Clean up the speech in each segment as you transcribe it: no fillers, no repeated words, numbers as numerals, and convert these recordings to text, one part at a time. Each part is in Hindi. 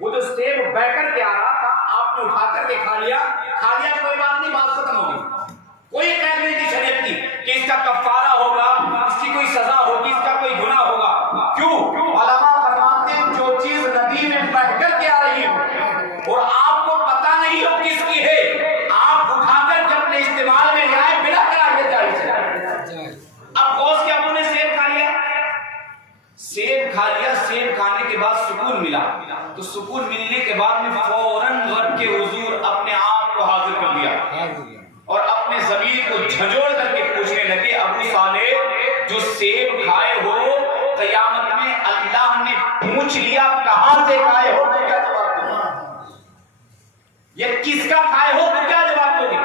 वो जो सेब बह करके आ रहा था, आपने उठा करके खा लिया कोई बात नहीं, बात खत्म हो गई। कोई कैद नहीं थी शरीयत की कि इसका कफारा होगा, इसकी कोई सजा होगी, इसका कोई गुनाह होगा। क्यों? उलमा फरमाते हैं जो चीज नदी में बह करके आ रही हो और आपको पता नहीं हो किसकी है, आप उठाकर के अपने इस्तेमाल में लाए बिना कराए जायज है। अब गौस के अबू ने सेब खा लिया, सेब खाने के बाद सुकून मिला, तो सुकून मिलने के बाद में फौरन रब के हुजूर अपने आप को हाजिर कर दिया और अपने ज़मीर को झंझोड़ करके पूछने लगे, अबू सालेह जो सेब खाए हो क़यामत में अल्लाह ने पूछ लिया कहां से खाए हो, तो क्या जवाब दोगे? ये किसका खाए हो तो क्या जवाब दोगे?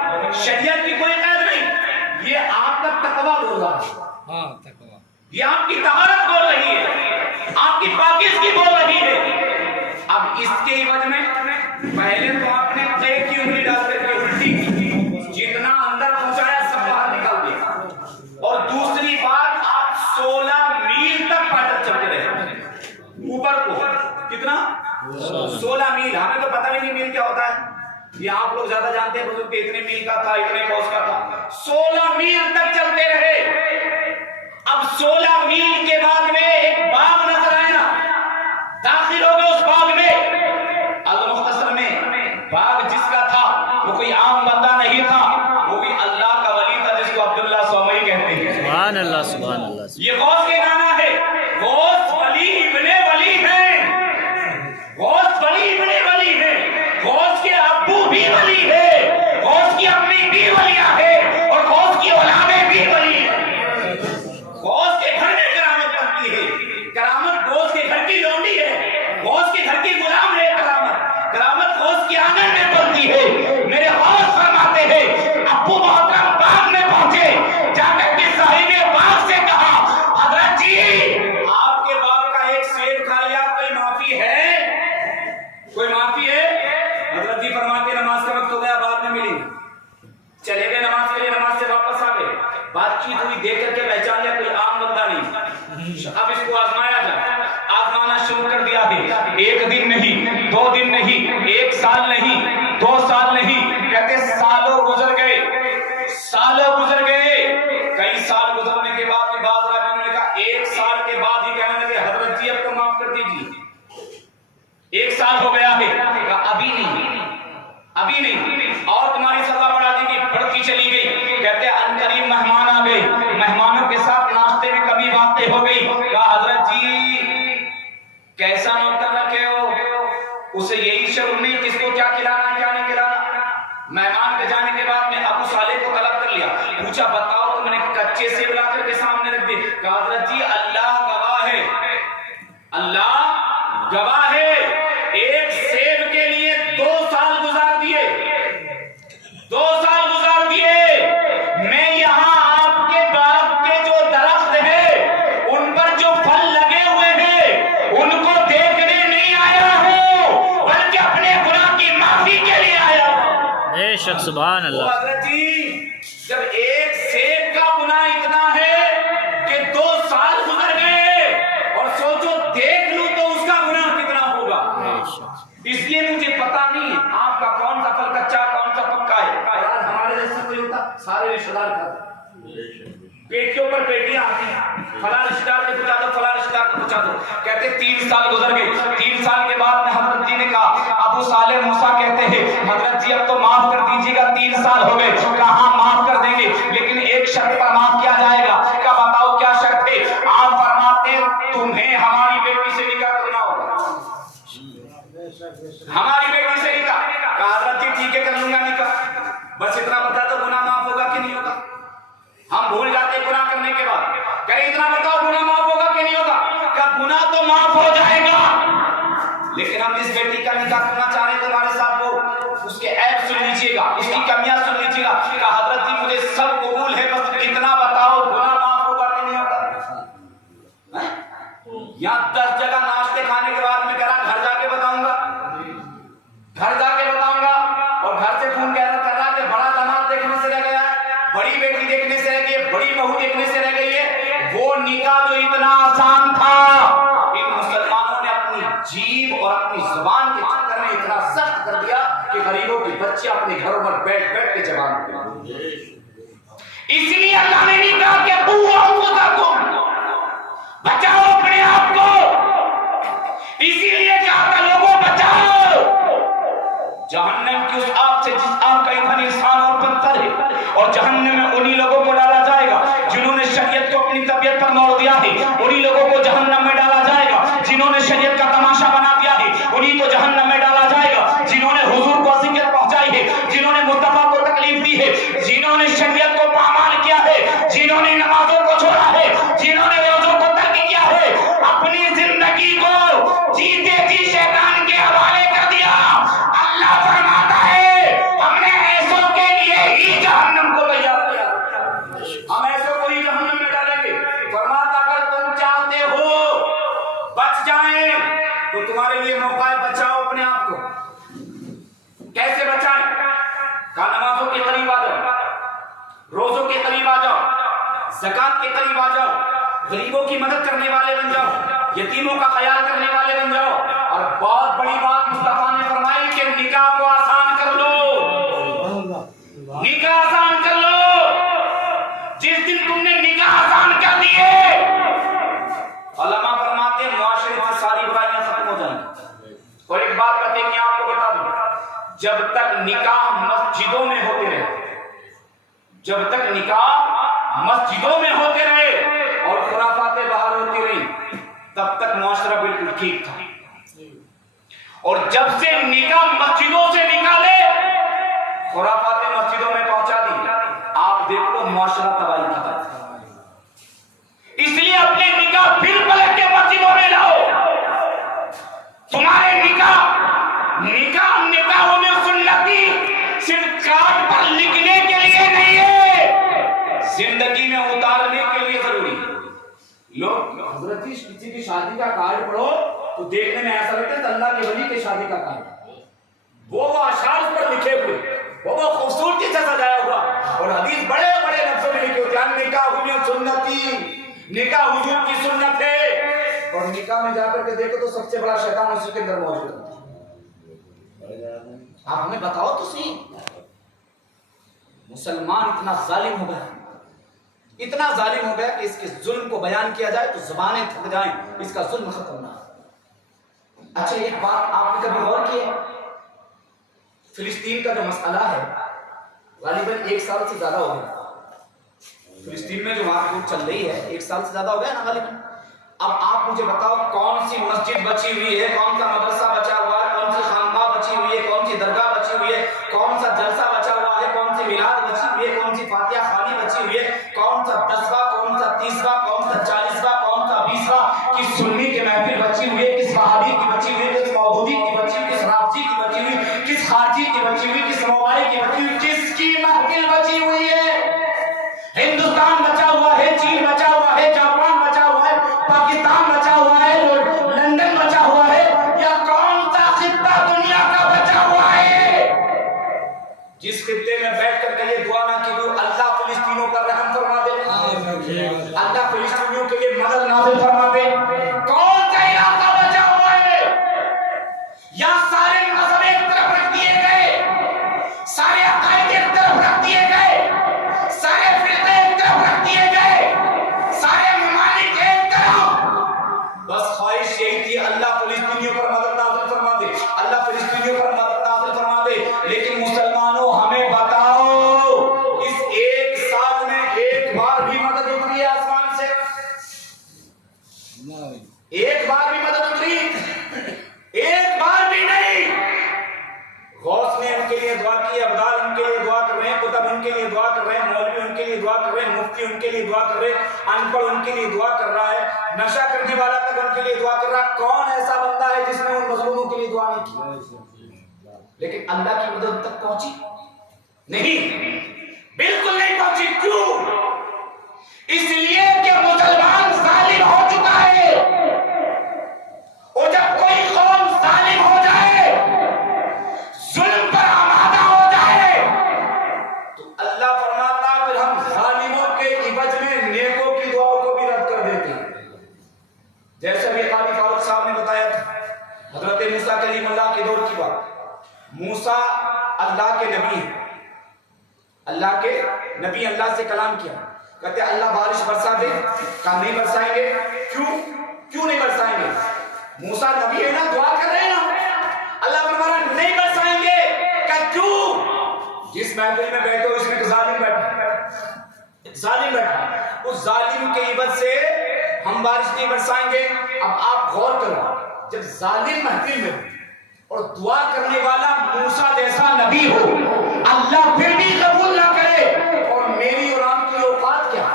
शरीयत की कोई कैद नहीं, ये आपका तकवा बोल रहा है। हाँ, तकवा, ये आपकी तहारत बोल रही है, आपकी पाकिज़गी बोल रही है। अब इसके इवज में पहले तो आपने तय की उंगली डाल करके उल्टी की, जितना अंदर पहुंचाया सब बाहर निकाल दिया, और दूसरी बात आप 16 मील तक पैदल चलते रहे ऊपर को। कितना? 16 मील। हमें तो पता भी नहीं मील क्या होता है, ये आप लोग ज्यादा जानते हैं, बुजुर्ग इतने मील का था, इतने कोस का था। 16 मील तक चलते रहे। अब 16 मील के बाद में एक बाग नजर आया, दाखिल हो गए उस बाग में। अल-मुख्तसर में बाग जिसका था वो कोई आम बंदा नहीं था, वो भी अल्लाह का वली था जिसको अब्दुल्ला सौमई कहते हैं। सुभान अल्लाह, सुभान अल्लाह। ये गौस के गाना है, गौस वली इब्ने वली है, गौस वली इब्ने वली है, गौस के अब्बू भी वली है, गौस की अम्मी भी वलिया है और गौस की औलादें भी वली है। गौस के घर में करामत बनती है, करामत गौस के घर की लौंडी है, गौस के घर की गुलाम है, करामत गौस के आंगन में बनती है। मेरे गौस फरमाते हैं अब्बू मोहतरम बाग में पहुंचे, जाकर के साहिबे बाग से कहा, हजरत जी आपके बाग का एक सेब खा लिया, कोई माफी है? कोई माफी है? हजरत जी फरमाते नमाज का वक्त हो गया, बाद में मिलेंगे। चले गए नमाज के लिए, नमाज से वापस आ गए, बातचीत हुई, देख करके पहचान लिया कोई आम बंदा नहीं। अब इसको आजमाया जाए, आजमाना शुरू कर दिया है। 1 दिन नहीं, 2 दिन नहीं, 1 साल नहीं, 2 साल नहीं, कहते सालों गुजर गए, सालों गुजर गए। कई साल गुजरने के बाद में बात रात ने कहा, 1 साल के बाद ही कहने लगे, हजरत जी अब तो माफ कर दीजिए, 1 साल हो गया है। कहा अभी नहीं, अभी नहीं, और तुम्हारी सजा बढ़ा देगी, बढ़ती चली गई। कहते अनकरीब मेहमान आ गए, मेहमानों के साथ नाश्ते में कमी बातें हो गई। कहा हजरत जी कैसा नौकर रखे हो, उसे यही शर्म नहीं किसको क्या खिलाना क्या नहीं खिलाना। मेहमान के जाने के बाद में अबू सालेह को तलब कर लिया, पूछा बताओ तुमने कच्चे सेब ला करके सामने रख दिए। कहा हजरत जी अल्लाह गवाह है, अल्लाह गवाह है, एक सेब के लिए 2 साल गुजार दिए, 2 साल गुजार दिए। मैं यहाँ आपके बाग के जो दरख्त है उन पर जो फल लगे हुए हैं उनको देखने नहीं आया हूँ, बल्कि अपने गुनाह की माफी के लिए आया हूँ। बेशक सुभान अल्लाह। हजरत जी जब एक सेब का गुनाह इतना है कि 2 साल गुजर गए और सोचो देख लूं तो उसका गुनाह कितना होगा। इसलिए मुझे पता नहीं आपका कौन सा फल कच्चा कौन सा पक्का है। हमारे जैसे कोई होता सारे रिश्तेदार खाते, पेटियों पर पेटियां आती हैं, फला रिश्तेदार को पहुंचा दो, फला रिश्तेदार को पहुंचा दो। कहते 3 साल गुजर गए, 3 साल के बाद में हजरत जी ने कहा, अबू सालेह मूसा कहते हैं हजरत जी अब तो माफ कर दीजिएगा, 3 साल हो गए। कहा माफ कर देंगे, लेकिन एक शर्त पर माफ किया जाएगा। क्या बताओ क्या शर्त है? आप फरमाते तुम्हें हमारी बेटी से निकाह करना होगा, हमारी बेटी से निकाह। कहा हजरत जी ठीक है कर लूंगा निकाह, बस इतना बता दो गुनाह माफ होगा कि नहीं होगा। हम भूल जाते गुनाह करने के बाद, कह इतना बताओ गुनाह माफ होगा कि नहीं होगा। क्या गुनाह तो माफ हो जाएगा, लेकिन हम जिस बेटी का निकाह करना चाह रहे थे हमारे साथ वो उसके ऐब सुन लीजिएगा, उसकी कमियां सुन लीजिएगा। कहा हजरत जी मुझे सब कबूल है, बस इतना बताओ गुनाह माफ होगा कि नहीं होगा। यहाँ 10 जगह नाश्ते खाने के बाद में कह रहा घर जाके बताऊंगा, घर जाके बताऊंगा, और घर से फोन कर रहा कि बड़ा दामाद देखने से रह गया है, बड़ी बेटी देखने से रह गई है, बड़ी बहू देखने से रह गई है। वो निकाह जो इतना आसान था, इन मुसलमानों ने अपनी जीभ और अपनी जुबान के चक्कर में इतना सख्त कर दिया कि गरीबों के बच्चे अपने घरों में बैठ बैठ के जबान। इसलिए अल्लाह ने नहीं कहा कि बचाओ अपने आप को, इसीलिए कहा था लोगों बचाओ जहन्नम की उस आग से जिस आग का ईंधन इंसान और पत्थर है, और जहन्नम में उन्हीं लोगों को डाला जाएगा जिन्होंने शरीयत को अपनी तबीयत पर मोड़ दिया है, उन्हीं लोगों को जहन्नम में डाला जाएगा जिन्होंने शरीयत का तमाशा बना दिया है, उन्हीं को जहन्नम में डाला जाएगा जिन्होंने हुजूर को अज़ियत पहुंचाई है, जिन्होंने मुस्तफा को तकलीफ दी है, जिन्होंने शरीयत को पामाल किया है, जिन्होंने नमाजों को छोड़ा है, जिन्होंने रोजों को तर्क किया है, अपनी जिंदगी को जीते जी शैतान के हवाले कर दिया। अल्लाह फरमाता है हमने ऐसों के लिए ही जहन्नम को तैयार किया, हम ऐसों को ही जहन्नम में डालेंगे। फरमाता अगर तुम चाहते हो बच जाएं तो तुम्हारे लिए मौका है, बचाओ अपने आप को। कैसे बचाएं? कहा नमाजों के करीब आ जाओ, रोजों के करीब आ जाओ, ज़कात के करीब आ जाओ, गरीबों की मदद करने वाले बन जाओ, यतीमों का ख्याल करने वाले बन जाओ। और बहुत बड़ी बात मुस्तफा ने फरमाई कि निकाह को आसान कर लो, निकाह आसान कर लो। जिस दिन तुमने निकाह आसान कर दिए, उलमा फरमाते हैं मुआशरे से सारी बुराइयां खत्म हो जाएंगी। और एक बात कहते हैं कि आपको बता दूं, जब तक निकाह मस्जिदों में होते रहे, जब तक निकाह मस्जिदों में होते रहे और खुराफातें बाहर होती रही, तब तक मुआशरा बिल्कुल ठीक था। और जब से निकाह मस्जिदों से निकाले, खुराफातें मस्जिदों में पहुंचा दी, आप देख लो मुआशरा तबाही खत्म। इसलिए अपने निकाह फिर पलट के मस्जिदों में लाओ। तुम्हारे निकाहों में सुन्नती सिर्फ कार्ड पर लिखने के लिए नहीं है, जिंदगी में उतारने के लिए जरूरी है। लोग हजरत जी किसी की शादी का कार्ड पढ़ो तो देखने में ऐसा लगता है अल्लाह के वली के शादी का कार्ड, वो अशार पर लिखे हुए, वो खूबसूरती से सजाया हुआ, और हदीस बड़े बड़े लफ्जों में लिखे होते हैं निकाह हुई सुन्नती, निकाह हुजूर की सुन्नत है। और निकाह में जाकर के देखो तो सबसे बड़ा शैतान उसी के अंदर मौजूद है। आप हमें बताओ तो सही, मुसलमान इतना जालिम हो गया, इतना जालिम हो गया कि इसके जुल्म को बयान किया जाए तो जुबानें थक जाएं, इसका जुल्म खत्म ना। अच्छा एक बात आपने कभी गौर की है, फिलिस्तीन का जो मसला है गालिबन 1 साल से ज्यादा हो गया, फिलिस्तीन में जो मारकूट चल रही है 1 साल से ज्यादा हो गया ना गालिबन। अब आप मुझे बताओ कौन सी मस्जिद बची हुई है, कौन सा मदरसा बचा हुआ है, कौन सी खानका बची हुई है, कौन सी दरगाह बची हुई है, कौन सा जलसा बचा हुआ है, कौन सी मिलाद बची हुई है, कौन सी फातिहा खानी बची हुई है, कौन सा 10वां, कौन सा 30वां, कौन सा 40वां, कौन सा 20वां, किस सुन्नी की महफिल बची हुई है, किस वहाबी की बची हुई है, किस मौदूदी की बची हुई, किस राफजी की बची हुई, किस खारजी की बची हुई, किस मोबाइल की बची हुई, किसकी महफिल बची हुई है? हिंदुस्तान बचा हुआ है, चीन बचा हुआ है, जापान बचा हुआ है, पाकिस्तान बचा हुआ है, लंदन बचा हुआ है, या कौन सा खित्ता दुनिया का बचा हुआ है जिस खित्ते में बैठ कर ये दुआ ना की अल्लाह फिलिस्तीनों पर रहम फरमा दे, अल्लाह फिलिस्तीनियों के लिए मदद नाज़िल फरमा दे? कौन सा इलाका बचा हुआ है? या सारे मजहब एक तरफ रख दिए गए, सारे अकायद एक तरफ रख दिए गए, सारे फिरके एक तरफ रख दिए गए, सारे ममालिक एक तरफ। बस ख्वाहिश यही थी अल्लाह फिलिस्तीनियों पर मदद नाज़िल फरमा दे, अल्लाह फिलिस्तीनियों पर मदद नाज़िल फरमा दे। लेकिन मुसलमानों हमें बताओ, इस 1 साल में एक बार भी मदद उतरी है आसमान से? एक बार भी मदद उतरी? एक बार भी नहीं। गौस ने उनके लिए दुआ की, अब्दाल उनके लिए दुआ कर रहे हैं, कुतुब उनके लिए दुआ कर रहे हैं, मौलवी उनके लिए दुआ कर रहे हैं, मुफ्ती उनके लिए दुआ कर रहे हैं, अनपढ़ उनके लिए दुआ कर रहा है, नशा करने वाला तक उनके लिए दुआ कर रहा है। कौन ऐसा बंदा है जिसने उन मजलूमों के लिए दुआ नहीं की? लेकिन अल्लाह की मदद तक पहुंची नहीं, बिल्कुल नहीं पहुंची। क्यों? इसलिए कि मुसलमान जालिम हो चुका है, और जब कोई कौम जालिम हो जाए, जुल्म पर आमादा हो जाए, तो अल्लाह फरमाता फिर हम जालिमों के इवज में नेकों की दुआओं को भी रद्द कर देते हैं। जैसे अभी काली फारूक साहब ने बताया था, हजरत मूसा कलीम अल्लाह के दौर की बात। मूसा अल्लाह के नबी है, अल्लाह के नबी, अल्लाह से कलाम किया, कहते अल्लाह बारिश बरसा दे, कहा नहीं बरसाएंगे। क्यों नहीं बरसाएंगे? मूसा नबी है ना, दुआ कर रहे हैं ना, अल्लाह फरमाया नहीं बरसाएंगे। क्या क्यों? जिस महफिल में बैठे हो इसमें जालिम बैठा, उस जालिम के इवज से हम बारिश नहीं बरसाएंगे। अब आप गौर करो, जब जालिम महफिल में और दुआ करने वाला मूसा जैसा नबी हो, अल्लाह फिर भी कबूल ना करे, और मेरी और आपकी औकात क्या?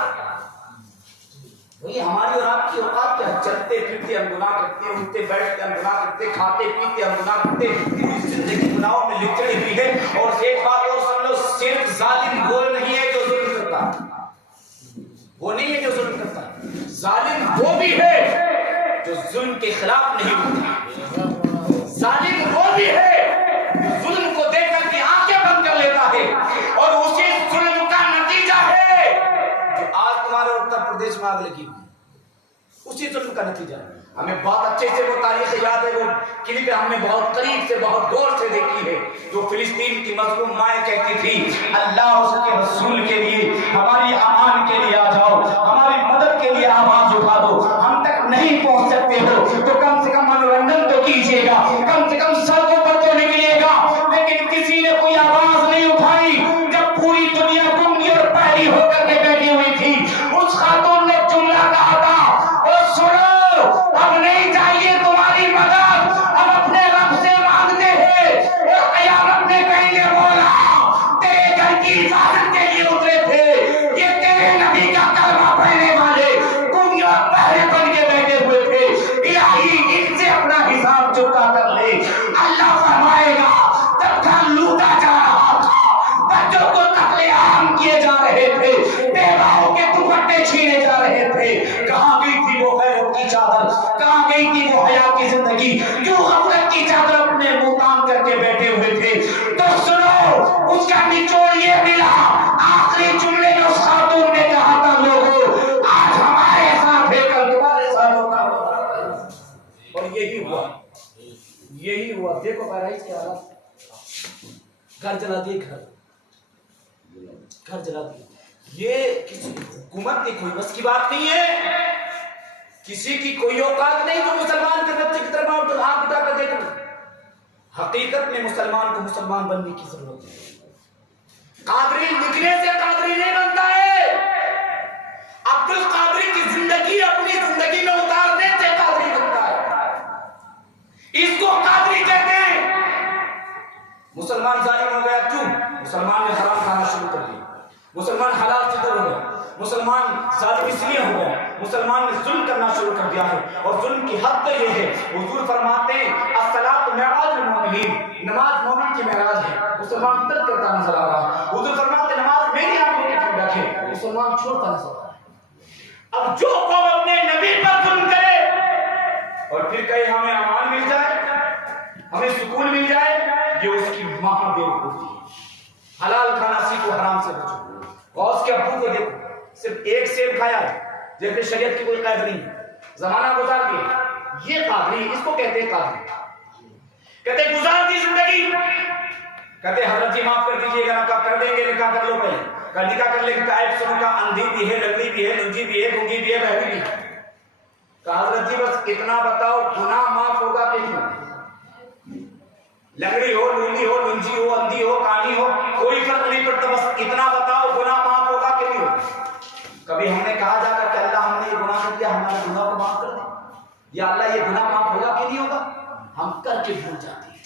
वही हमारी और आपकी औकात क्या? चलते फिरते हम गुनाह करते, उठते बैठते हम गुनाह करते, खाते पीते हम गुनाह करते, पूरी जिंदगी गुनाहों में लिपटी हुई है। और एक बात और समझ लो, सिर्फ जालिम वो नहीं है जो जुल्म करता, वो नहीं है जो जुल्म करता, जालिम वो भी है जो जुल्म के खिलाफ नहीं होता। जालिम वो भी है जो जुल्म को देखकर के आंखें बंद कर लेता है, और उसी जुल्म का नतीजा है जो आज तुम्हारे उत्तर प्रदेश में आग लगी हुई, उसी जुल्म का नतीजा है। हमें बहुत अच्छे से वो तारीख याद है, वो क्लिप हमने बहुत करीब से बहुत गौर से देखी है, जो फिलिस्तीन की मजलूम माए कहती थी अल्लाह उसके रसूल के लिए, हमारी अमान के लिए आ जाओ, हमारी मदद के लिए आवाज उठा दो, हम तक नहीं पहुंच सकते हो तो कम से कम मनोरंजन तो कीजिएगा, कम से कम सड़कों पर तो निकलिएगा। लेकिन किसी ने कोई आवाज नहीं उठाई। जब पूरी दुनिया गुंगी और पहली होकर के बैठी हुई थी, उस खातून ने जुमला कहा था, और सुनो, अब नहीं चाहिए तुम्हारी मदद, अब अपने रब से मांगते हैं। क़यामत में कहेंगे बोला तेरे घर की हिफाजत के लिए उतरे थे, ये तेरे नबी का कलमा पढ़ने वाले गुंगे और पहरे बन के बैठे हुए थे, इलाही इनसे अपना हिसाब चुका कर ले। अल्लाह फरमाएगा तब घर लूटा जा रहा था, बच्चों को कत्लेआम किए जा रहे थे, बेवाओं के दुपट्टे छीने जा रहे थे। कहाँ गई थी वो गैरत की चादर, कहाँ गई थी वो हया की जिंदगी, क्यों गफलत की चादर अपने मुंह तान करके बैठे हुए थे? तो सुनो, उसका निचोड़ ये मिला, आखिरी जुमले में उस खातून ने कहा था लोगों आज हमारे साथ है, कल तुम्हारे साथ होगा। और यही हुआ। देखो बहराइच के हालात, घर जला दिए, घर जला दिए। ये किसी हुकूमत की कोई बस की बात नहीं है, किसी की कोई औकात नहीं तो मुसलमान के बच्चे की तरफ आंख उठा कर देख लो। हकीकत में मुसलमान को मुसलमान बनने की जरूरत है। कादरी लिखने से कादरी नहीं बनता है, अब्दुल कादरी की जिंदगी अपनी जिंदगी में उतारने से कादरी बनता है। इसको कादरी कहते हैं। मुसलमान जालिम हो गया, क्यों? मुसलमान ने हराम खाना शुरू कर दिया, मुसलमान हलाल से दूर हो गया, मुसलमान जालिम इसलिए हो गया, मुसलमान ने जुल्म करना शुरू कर दिया है। और जुल्म की हद तो ये है, हुजूर फरमाते हैं अस्सलातु मिअराजुल मोमिनीन, नमाज मोमिन की मेराज है। मुसलमान तर्क करता नजर आ रहा, हुजूर फरमाते नमाज मेरी आंखों के ठंडक है, मुसलमान छोड़ता नजर आ रहा। अब जो कौम अपने नबी पर जुल्म करे और फिर कहे हमें अमान मिल जाए, हमें सुकून मिल जाए, ये उसकी महाबेवकूफी है। हलाल खाना सीखो, हराम से बचो। गौस के अब्बू को देखो, सिर्फ एक सेब खाया है, जैसे शरीयत की कोई कैद नहीं, जमाना गुजार दिया। ये कादरी, इसको कहते हैं कादरी, कहते गुजार दी जिंदगी, कहते हजरत जी माफ कर दीजिएगा, निकाह कर देंगे, निकाह कर लो पहले, का निकाह कर लेंगे, ऐब सुनो का अंधी भी है, लंगड़ी भी है, लुंजी भी है, गूंगी भी है, बहरी भी है। कहा हजरत जी बस इतना बताओ, गुनाह माफ होगा कि नहीं? लंगड़ी हो, लूंगी हो, लुंजी हो, अंधी हो, कानी हो, कोई फर्क नहीं पड़ता, बस इतना बताओ गुनाह माफ होगा कि नहीं होगा? कभी हमने कहा जाकर कि अल्लाह हमने ये गुनाह कर दिया, हमारे गुनाह को माफ कर दे, या अल्लाह ये गुनाह माफ होगा कि नहीं होगा? हम करके भूल जाते हैं,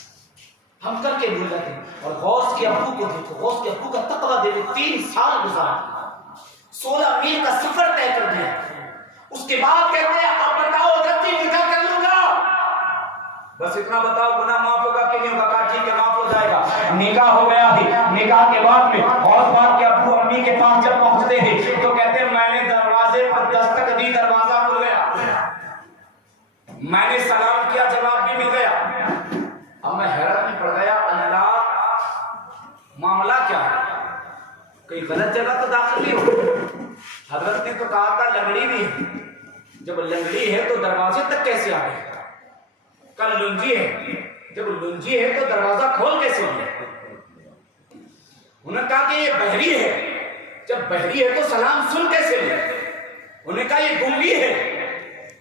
हम करके भूल जाते हैं। और गौस के अब्बू को देखो, गौस के अब्बू का तकवा देखो, 3 साल गुजारा, 16 मील का सफर तय कर दिया, उसके बाद कहते हैं अब बताओ जल्दी निकाह कर लूंगा, बस इतना बताओ गुनाह माफ होगा कि नहीं होगा? कहा ठीक है माफ हो जाएगा। निकाह हो गया है, निकाह के बाद में और बात के अब्बू अम्मी के पास जब पहुंचते हैं तो कहते हैं मैंने दरवाजे पर दस्तक दी, दरवाजा खुल गया, मैंने सलाम किया, जवाब भी मिल गया। अब मैं हैरत में पड़ गया, अल्लाह मामला क्या है, कहीं गलत जगह तो दाखिल नहीं हो। हजरत ने तो कहा था लंगड़ी भी है, जब लंगड़ी है तो दरवाजे तक कैसे आ गई? कल लुंजी है, जब लुंजी है तो दरवाजा खोल कैसे दिया? उन्होंने कहा कि ये बहरी है, जब बहरी है तो सलाम सुन कैसे लिया? उन्होंने कहा ये गूंगी है,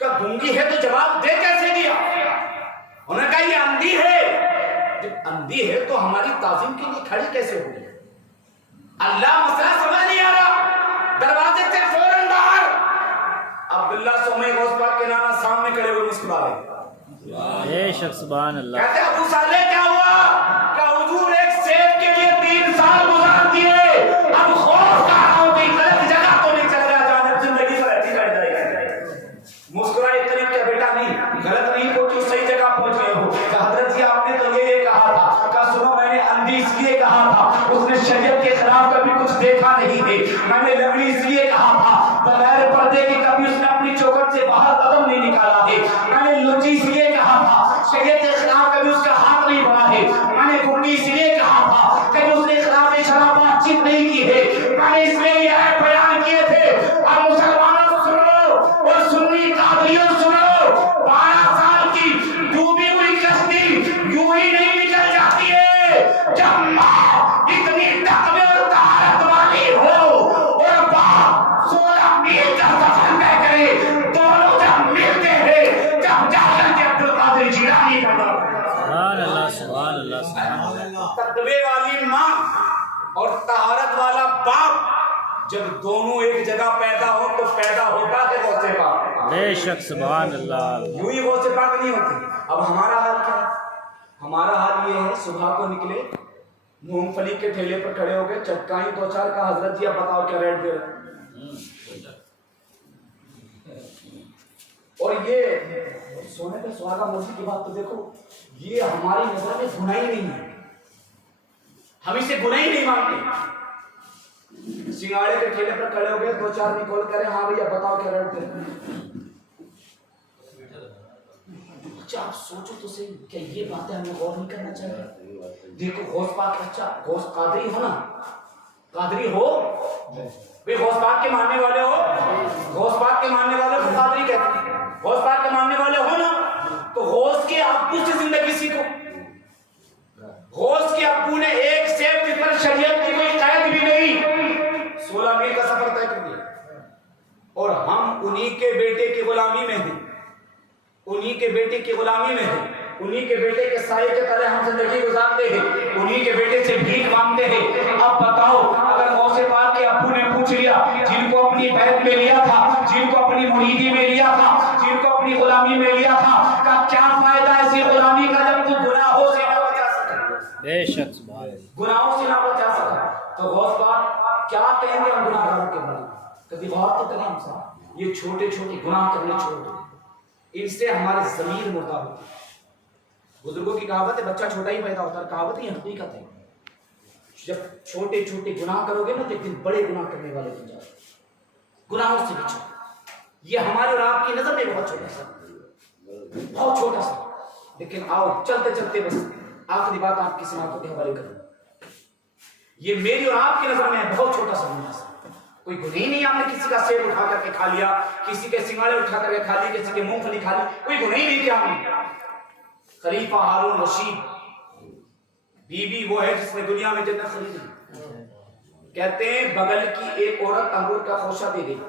कहा गूंगी है तो जवाब दे कैसे दिया? उन्होंने कहा ये अंधी है, जब अंधी है तो हमारी ताजीम के लिए खड़ी कैसे हो गई? अल्लाह मसला समझ नहीं आ रहा, दरवाजे से फौरन बाहर। अब्दुल्ला सोमे गौस पाक के नाना सामने खड़े हुए मुस्कुरा रहे। सुभान अल्लाह। कहते अबू साले क्या हुआ? क्या हुजूर एक सेब के लिए 3 साल गुजार दिए, अब खौफ का हो गई, गलत जगह तो नहीं चल रहा, जाने जिंदगी पर ऐसी कट जाएगी। मुस्कुराए इतने क्या बेटा, नहीं गलत नहीं पहुंचे, सही जगह पहुंच गए हो। हजरत जी आपने तो ये कहा था, कहा सुनो मैंने अंधी इसलिए कहा था, उसने शरीयत के खिलाफ कभी कुछ देखा नहीं है। मैंने लंगड़ी इसलिए कहा था, बगैर पर्दे के कभी उसने अपनी चौखट से बाहर कदम नहीं निकाला है। मैंने लुच्ची इसलिए कहा था, शरीयत के खिलाफ कभी उसका हाथ नहीं बढ़ा है। मैंने गुंगी इसलिए कहा था, कभी उसने खिलाफ शराब बातचीत नहीं की है। मैंने इसलिए ये बयान किए थे। अब मुसलमानों को सुनो और सुन्नी कादरियों सुनो, 12 साल की डूबी हुई कश्ती यूं ही नहीं निकल जाती है। जब माँ इतनी तकवे और ताकत वाली हो और बाप 16 मील का सफर तय करे, दोनों जब मिलते हैं, जब जाकर के अब्दुल कादिर जिलानी का सुभान अल्लाह, सुभान अल्लाह, सुभान अल्लाह। तकवे वाली माँ और तहारत वाला बाप जब दोनों एक जगह पैदा हो तो पैदा होता है गौसे पाक। बेशक सुभान अल्लाह। यूं ही गौसे पाक नहीं होती। अब हमारा हाल क्या है? हमारा हाल ये है, सुबह को निकले, मूंगफली के ठेले पर खड़े हो गए, चटकाई 2-4 का, हजरत जी आप बताओ क्या रेट दे रहे? और ये सोने पे सुहागा मोती की बात तो देखो, ये हमारी नजर में गुनाह ही नहीं है, हम इसे गुनाह ही नहीं मानते। सिंगाड़े के ठेले पर खड़े हो गए, 2-4 निकल करे, हाँ भैया बताओ क्या रेट दे? अच्छा आप सोचो तो सही, क्या ये बातें हमें गौर नहीं करना चाहिए? देखो गौस पाक, अच्छा गौस कादरी हो ना, कादरी हो वे गौस पाक के मानने वाले हो, गौस पाक के मानने वाले को कादरी कहते हैं। गौस पाक के मानने वाले हो ना, तो गौस के अब्बू से जिंदगी सीखो। गौस के अब्बू ने एक सेब जिस पर शरीयत की कोई कैद भी नहीं, 16 मील का सफर तय कर दिया, और हम उन्हीं के बेटे की गुलामी में हैं, उन्हीं के बेटे की गुलामी में है, उन्हीं के बेटे के साये के तले हम जिंदगी गुजारते हैं, उन्हीं के बेटे से भीख मांगते हैं। अब बताओ, अगर गौसे पाक के अब्बू ने पूछ लिया, जिनको अपनी बैत में लिया था, जिनको अपनी मुरीदी में लिया था, जिनको अपनी गुलामी में लिया था, का क्या फायदा ऐसी गुलामी का जब तू गुनाहों से ना बचा सका? बेशक सुभान अल्लाह। गुनाहों से ना बचा सका तो गौस पाक क्या कहेंगे हम गुनाहगारों के बारे में? कभी गौर तो करें हम साहब, ये छोटे छोटे गुनाह करने छोड़ दो, इनसे हमारे जमीर मुर्दा होती है। बुजुर्गों की कहावत है, बच्चा छोटा ही पैदा होता है, कहावत ही हकीकत है। जब छोटे छोटे गुनाह करोगे ना, तो एक दिन बड़े गुनाह करने वाले बन जाओगे। गुनाहों से बचो, ये हमारे और आपकी नजर में बहुत छोटा सा, बहुत छोटा सा, लेकिन आओ चलते चलते बस आखिरी बात आपकी समाप्त के हवाले करूं। ये मेरी और आपकी नजर में बहुत छोटा सा गुनाह सा, कोई गुनाह ही नहीं। आपने किसी का सेब उठा करके खा लिया, किसी के सिंगाड़े उठा करके खा ली, किसी के मूंगफली खा ली, कोई गुनाह ही नहीं किया हमने। खलीफा हारून रशीद, बीबी वो है जिसने दुनिया में जन्नत खरीदी। कहते हैं बगल की एक औरत अंगूर का खोशा दे गई,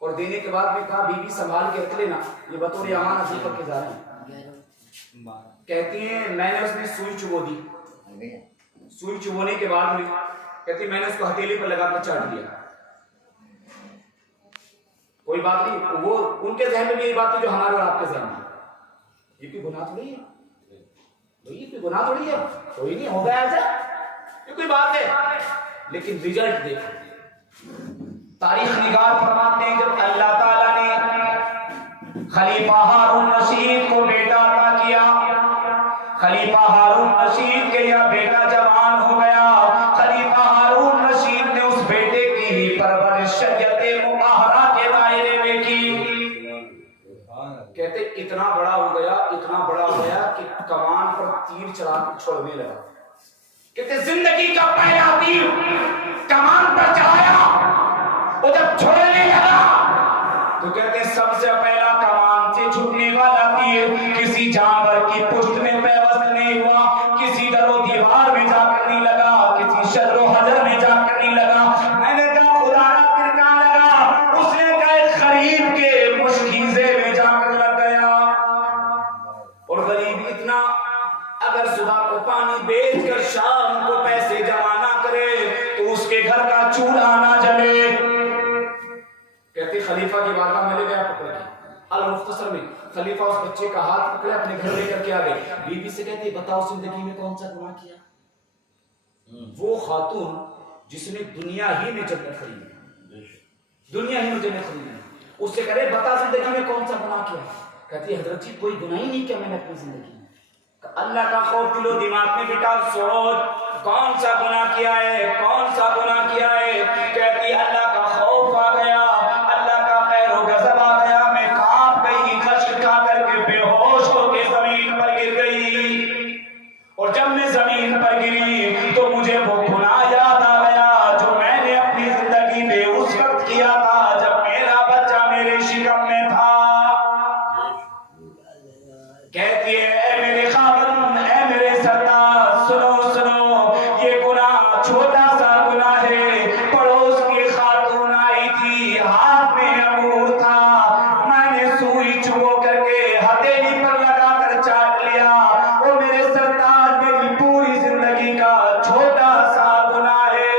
और देने के बाद भी कहा बीबी संभाल के रख लेना, ये बतौर अमानत दे करके जा रहे हैं। कहती हैं मैंने उसमें सुई चुबो दी, सुई चुबोने के बाद में कहती मैंने उसको हथेली पर लगा कर चाट दिया। कोई बात नहीं, वो उनके जहन में भी यही बात है जो हमारे और आपके जहन में। ये कोई गुनाह थोड़ी है, ये कोई गुनाह थोड़ी है, कोई नहीं होगा ऐसा, ये कोई बात है। लेकिन रिजल्ट देखो, तारीख निगार फरमाते हैं जब अल्लाह ताला ने खलीफा हारून रशीद को बेटा अता किया, खलीफा हारून रशीद के यह बेटा जवान हो गया, खलीफा हारून रशीद ने उस बेटे की ही परवरिश शरीयते मुताहरा के दायरे में की। कहते इतना बड़ा हो गया, इतना बड़ा हो गया कि कमान पर तीर चला कर छोड़ने लगा। कहते जिंदगी का पहला तीर कमान पर चलाया, वो जब छोड़ने लगा तो कहते सबसे पहला कमान से छूटने वाला तीर किसी जानवर की पुष्ट में पैवस्त अगर सुबह को पानी बेचकर शाम को पैसे जमा ना करे तो उसके घर का चूल्हा ना जले। कहते खलीफा की बारगाह में ले गया पकड़ के, अल मुख्तसर में खलीफा उस बच्चे का हाथ पकड़े अपने घर लेकर के आ गए। बीबी से कहती बताओ जिंदगी में कौन सा गुनाह किया? वो खातून जिसने दुनिया ही में जन्नत खरीदी, दुनिया ही में जन्नत खरीदी, उससे करे बता जिंदगी में कौन सा गुनाह किया? कहती हजरत जी कोई गुनाह ही नहीं किया मैंने अपनी जिंदगी में। अल्लाह का खौफ दिलो दिमाग में बिठा, सोच कौन सा गुनाह किया है, कौन सा गुनाह किया है? कहती अल्लाह का खौफ आ गया, अल्लाह का कहर व गज़ब आ गया, मैं कांप गई, खश्क खा करके बेहोश होकर जमीन पर गिर गई। और जब मैं जमीन पर गिरी तो मुझे वो गुनाह याद आ गया जो मैंने अपनी जिंदगी में उस वक्त किया था जब मेरा बच्चा मेरे शिकम में था। कहती है ऐ मेरे खावंद, ऐ मेरे सरदार, सुनो सुनो, ये गुनाह छोटा सा गुनाह है। पड़ोस की खातून आई थी, हाथ में अंगूर था, मैंने सुई चुभो करके हथेली पर लगाकर चाट लिया। वो मेरे सरदार मेरी पूरी जिंदगी का छोटा सा गुनाह है।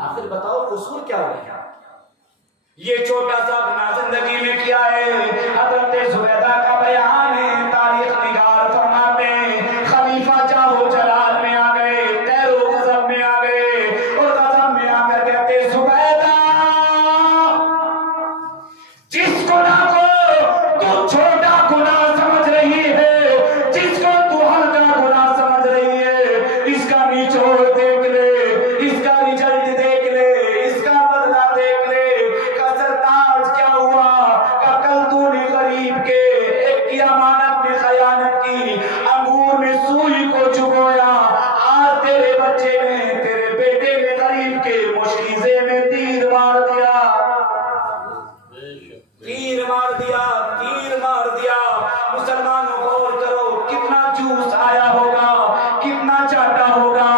आखिर बताओ कसूर क्या हो गया? ये छोटा सा गुनाह जिंदगी में किया है। हज़रत ज़ुबैदा का बयान है, तारीख निगार फरमाते हैं खलीफा जाहो जलाल में आ गए, तैरो गज़ब में आ गए, और गज़ब में आकर कहते ज़ुबैदा जिस गुनाह को तू छोटा गुनाह समझ रही है, जिसको तू हल्का गुनाह समझ रही है, इसका निचोड़ देख ले, इसका रिजल्ट देख ले, इसका बदला देख ले। सरताज क्या हुआ? कल तूने गरीब के एक की अमानत में खयानत की, अंगूर में सुई को चुभोया, आज तेरे बच्चे ने, तेरे बेटे ने गरीब के मुश्किले में तीर मार दिया, तीर मार दिया, तीर मार दिया। मुसलमानों गौर करो कितना जूस आया होगा, कितना चाटा होगा,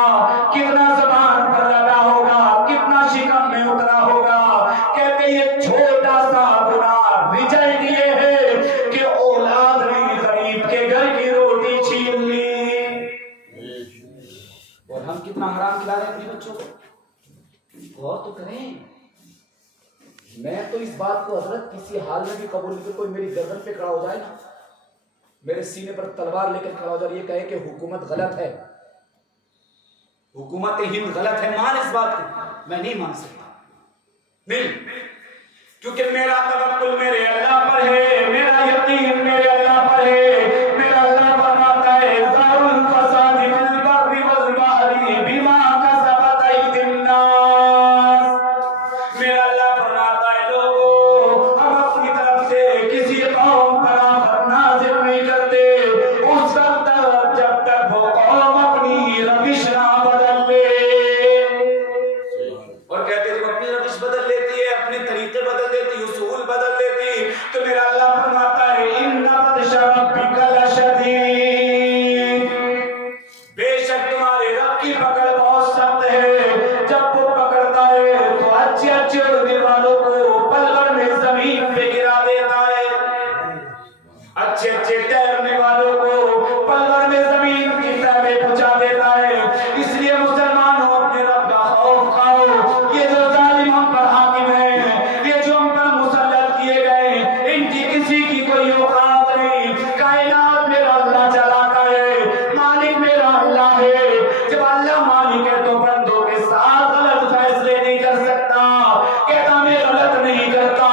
कितना जबान पर लगा होगा, कितना शिकम में उतरा होगा। कहते ये छोटा सा गुनाह रिजल्ट ये है कि औलाद ने गरीब के घर की रोटी छीन ली। और हम कितना हराम खिला रहे हैं अपने बच्चों को, गौर तो करें। मैं तो इस बात को हजरत किसी हाल में भी कबूल नहीं, कोई मेरी गर्दन पे खड़ा हो जाए ना, मेरे सीने पर तलवार लेकर खड़ा हो जाए, ये कहे कि हुकूमत गलत है, हुकूमत हिंद गलत है, मान इस बात को, मैं नहीं मान सकता, नहीं, क्योंकि मेरा तवक्कुल मेरे अल्लाह पर है, मेरा यकीन मेरे अल्लाह पर है। मेरा अल्लाह फरमाता है ज़ारुल फसादी फिल बर्रि वल बहरी बिमा कसबत अयदीन नास। मेरा अल्लाह फरमाता है लोगों, हम अपनी तरफ से किसी कौम पर आफत नाज़िल नहीं करते उस वक्त तक जब तक वो कौम अपनी रविश ना बदल ले। और कहते जब अपनी रविश बदल लेती है, अपने तरीके बदल लेती, उसूल बदल लेती, तो मेरा अल्लाह फरमाता है इन्ना बत्शा रब्बिका लशदीद, बेशक तुम्हारे रब की पकड़ बहुत सख्त है। जब वो पकड़ता है तो अच्छे अच्छे उड़ने वालों को पल भर में जमीन पे गिरा देता है, अच्छे अच्छे तैरने वालों को पल भर में जमीन की तह में पहुंचा देता है। इसलिए मुसलमानों अपने रब का खौफ खाओ। ये जो जालिम हम पर हाकिम है, ये जो हम पर मुसल्लत किए गए, इनकी किसी की कोई औकात नहीं। कायनात मेरा अल्लाह चलाता है, मालिक मेरा अल्लाह है। जब अल्लाह मालिक है तो बंदों के साथ गलत फैसले नहीं कर सकता, कहता मैं गलत नहीं करता।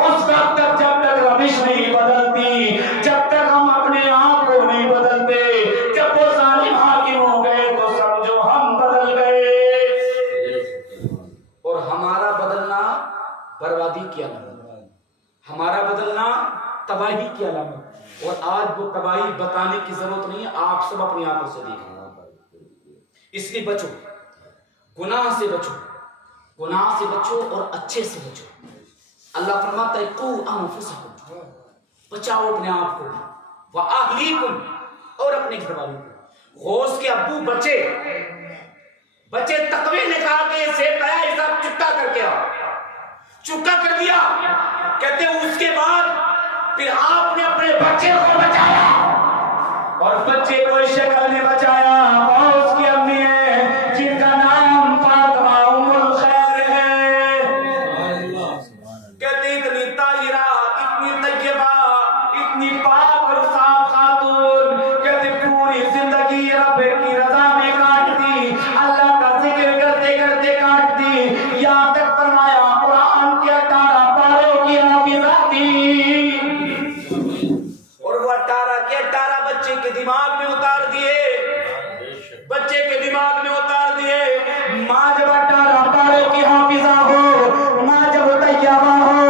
उस वक्त तक जब तक रविश नहीं बदलती, जब तक हम अपने आप को नहीं बदलते, जब वो जालिम हाकिम हो गए तो समझो हम बदल गए। और हमारा बदलना बर्बादी की अलामत, हमारा बदलना तबाही की अलामत। और आज वो तबाही बताने की जरूरत नहीं है, आप सब अपनी आंखों से देखें। इसलिए बचो, गुनाह से बचो, गुनाह से बचो और अच्छे से बचो। अल्लाह फरमाता है कू अनफुसकुम, बचाओ अपने आप को, व अहलीकुम, और अपने घर वालों को। गौस के अब्बू बचे तकवे ने कहा कि से तया हिसाब चुकता करके आओ, चुकता कर दिया। कहते उसके बाद फिर आपने अपने बच्चे को बचाया और बच्चे को इस शक्ल में बचाया। और उसकी अम्मी है जिनका नाम फातिमा उम्मुल खैर है। कहते इतनी ताहिरा, इतनी तैयबा, इतनी पाक और साफ खातून, कहते पूरी जिंदगी रब की रजा में काट दी, अल्लाह का जिक्र करते करते काट दी। यहाँ तक फरमाया कुरान के 18 पारों की हाफिजा थी और वो 18 के 18 बच्चे के दिमाग में उतार दिए, बच्चे के दिमाग में उतार दिए। माँ जब 18 पारों की हाफिजा हो, माँ जब तैयबा हो,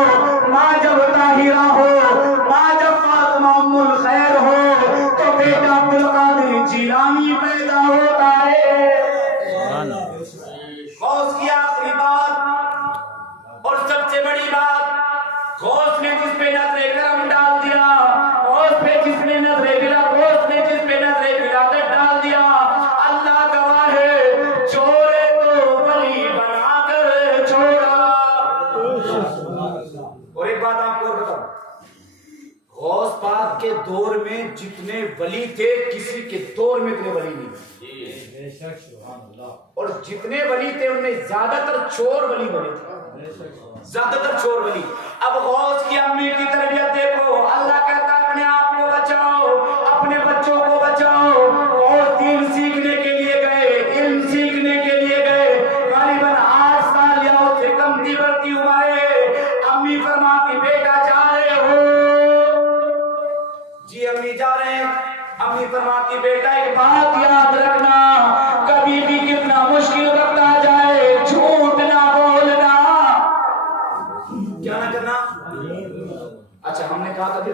माँ जब ताहिरा हो, माँ जब फातिमा उम्मुल खैर हो, तो बेटा अब्दुल कादिर जिलानी पैदा होता है। गौस की आखिरी बात और सबसे बड़ी बात, गौस ने जिस पे नजरे करम डाल दिया, गौस पे जिसने नजरे गिरा, गौस ने जिस पे नजरे गिरावट डाल दिया, अल्लाह गवाह है, छोड़े तो वली बनाकर छोड़ा। और एक बात आपको और बताऊं, गौस पाक के दौर में जितने वली थे, किसी के दौर में इतने वली नहीं। और जितने वली थे उनमें ज्यादातर चोर वली बने थे, ज्यादातर चोर वली। अब गौस की अम्मी की तरबियत देखो, अल्लाह कहता है अपने आप को बचाओ, अपने बच्चों को बचाओ। और दीन सीखने के लिए गए, इल्म सीखने के लिए गए, करीबन 8 साल या उससे कम की बढ़ती उम्र है। अम्मी फरमाती बेटा जा रहे हो? जी अम्मी जा रहे हैं। अम्मी फरमाती बेटा एक बात याद रखना, कभी भी कितना मुश्किल वक्त आ जाए, झूठ ना बोलना। क्या ना करना? अच्छा हमने कहा कभी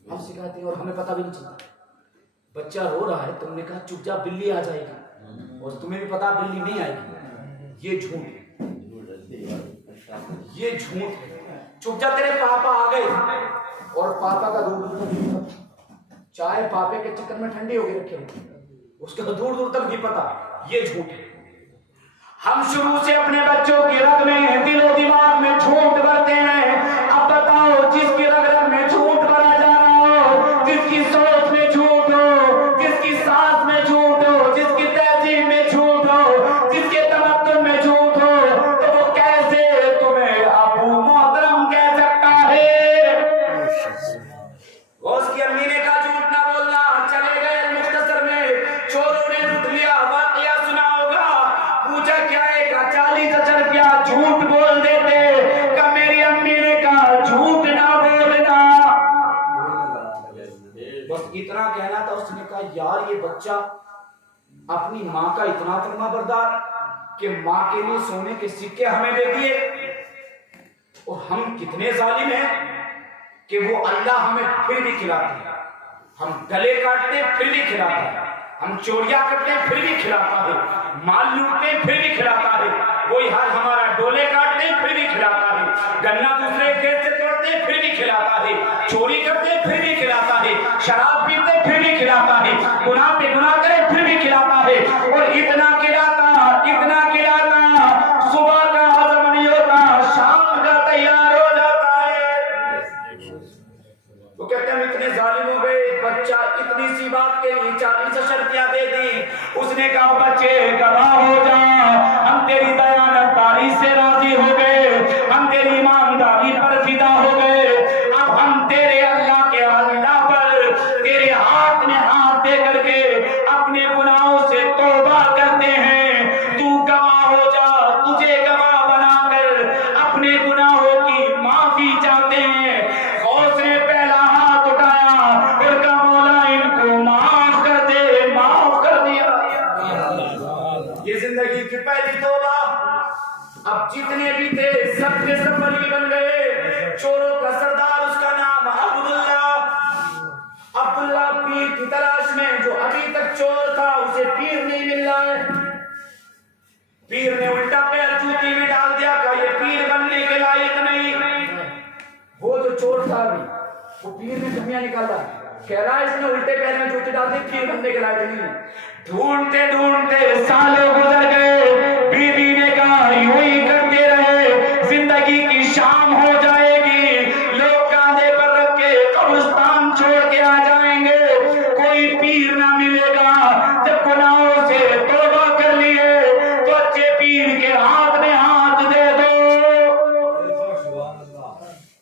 हम सिखाते हैं और हमें पता भी नहीं चलता। बच्चा रो रहा है, तुमने कहा चुप जा बिल्ली आ जाएगी, और तुम्हें भी पता बिल्ली नहीं आएगी। ये झूठ है, ये झूठ है। चुप जा, तेरे पापा आ गए और पापा का दूर चाय पापे के चक्कर में ठंडी होके रखे होते, उसका दूर दूर तक नहीं पता। ये झूठ है। हम शुरू से अपने बच्चों की रग में, दिलो दिमाग में झूठ भरते हैं। अब बताओ, जिसकी रग रग में झूठ भरा जा रहा हो, जिसकी सोच में झूठ हो, जिसकी सांस में झूठ हो, जिसकी तहजीब में झूठ हो, जिसके तमद्दुन में झूठ हो, तो वो कैसे तुम्हें अबू मोहतरम कह सकता है? उसकी अम्मी ने कहा झूठ ना बोलना। चले गए मुख्तसर में, चोरों ने लूट लिया, वाकया सुना होगा। पूछा क्या है? कहा 40,000 रुपया झूठ बोल देते। कहा मेरी अम्मी ने कहा झूठ ना बोलना। बस इतना कहना था। उसने कहा यार ये बच्चा अपनी माँ का इतना फरमा बरदार कि माँ के लिए सोने के सिक्के हमें दे दिए, और हम कितने जालिम हैं कि वो अल्लाह हमें फिर भी खिलाता है। हम गले काटते फिर भी खिलाता है, हम चोरियां करते फिर भी खिलाता है, माल लूटते फिर भी खिलाता है। कोई हाल हमारा डोले काटते फिर भी खिलाता है, गन्ना दूसरे खेत से तोड़ते फिर भी खिलाता है, चोरी करते फिर भी खिलाता है, शराब पीते फिर भी खिलाता है, गुनाह पे गुनाह करे फिर भी खिलाता है। और इतना खिलाता, इतना खिलाता, सुबह का हजम नहीं होता, शाम का तैयार हो जाता है। वो कहते हैं हम इतने जालिम हो गए, बच्चा इतनी सी बात के लिए 40 शर्तियां दे दी। उसने कहा बच्चे गवाह हो जा, हम तेरी दयानतदारी से राजी हो गए, हम तेरी ईमानदारी पर फिदा हो गए। अब हम तेरे अल्लाह के अल्लाह पर तेरे हाथ में हाथ दे करके अपने गुनाहों से तौबा करते हैं। तू गवाह हो जा, तुझे गवाह बनाकर अपने गुनाहों की माफी चाहते हैं। गौस ने पहला हाथ उठाया और कहा मौला इनको माफ कर दे, माफ कर दिया। ये जिंदगी की पहली तौबा। अब जितने भी थे सब के सब वली बन गए। चोरों का सरदार, उसका नाम अब्दुल्ला। अब्दुल्ला पीर की तलाश में, जो अभी तक चोर था उसे पीर नहीं मिल रहा है। पीर ने उल्टा पैर जूती में डाल दिया, कहा ये पीर बनने के लायक नहीं। वो जो चोर था अभी, वो पीर ने दुनिया निकाला, कह रहा है इसने उल्टे पैर में जूती डाल दी, पीर बनने के लायक नहीं। ढूंढते ढूंढते सालों